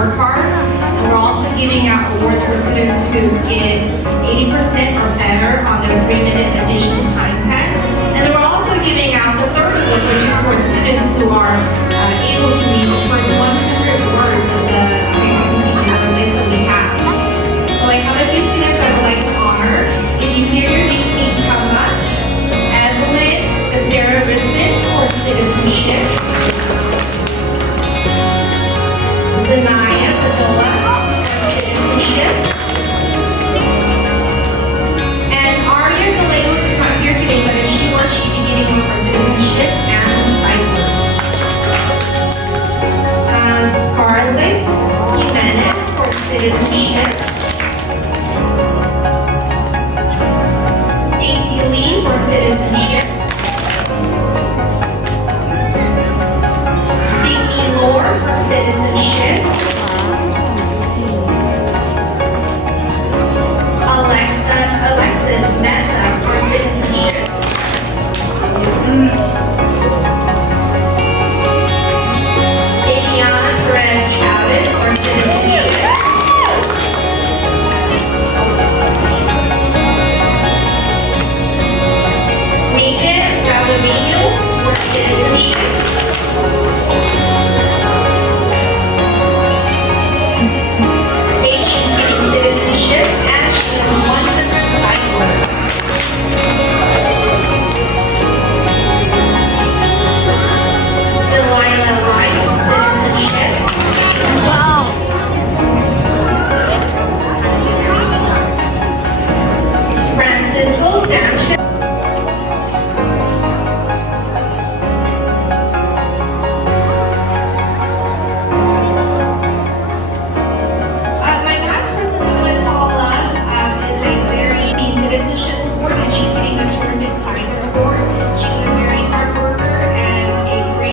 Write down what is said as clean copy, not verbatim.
scorecard. And we're also giving out awards for students who get 80% or better on their 3-minute additional time test. And then we're also giving out the third award, which is for students who are able to read the first 100 words of the competency list that we have. So I have a few students I would like to honor. If you hear your name, please come up. Evelyn Sarah Ritson for citizenship. Zanaya Padola for citizenship. And Aria Gallegos is not here today, but if she were, she'd be getting one for citizenship and cycling. Scarlett Jimenez for citizenship.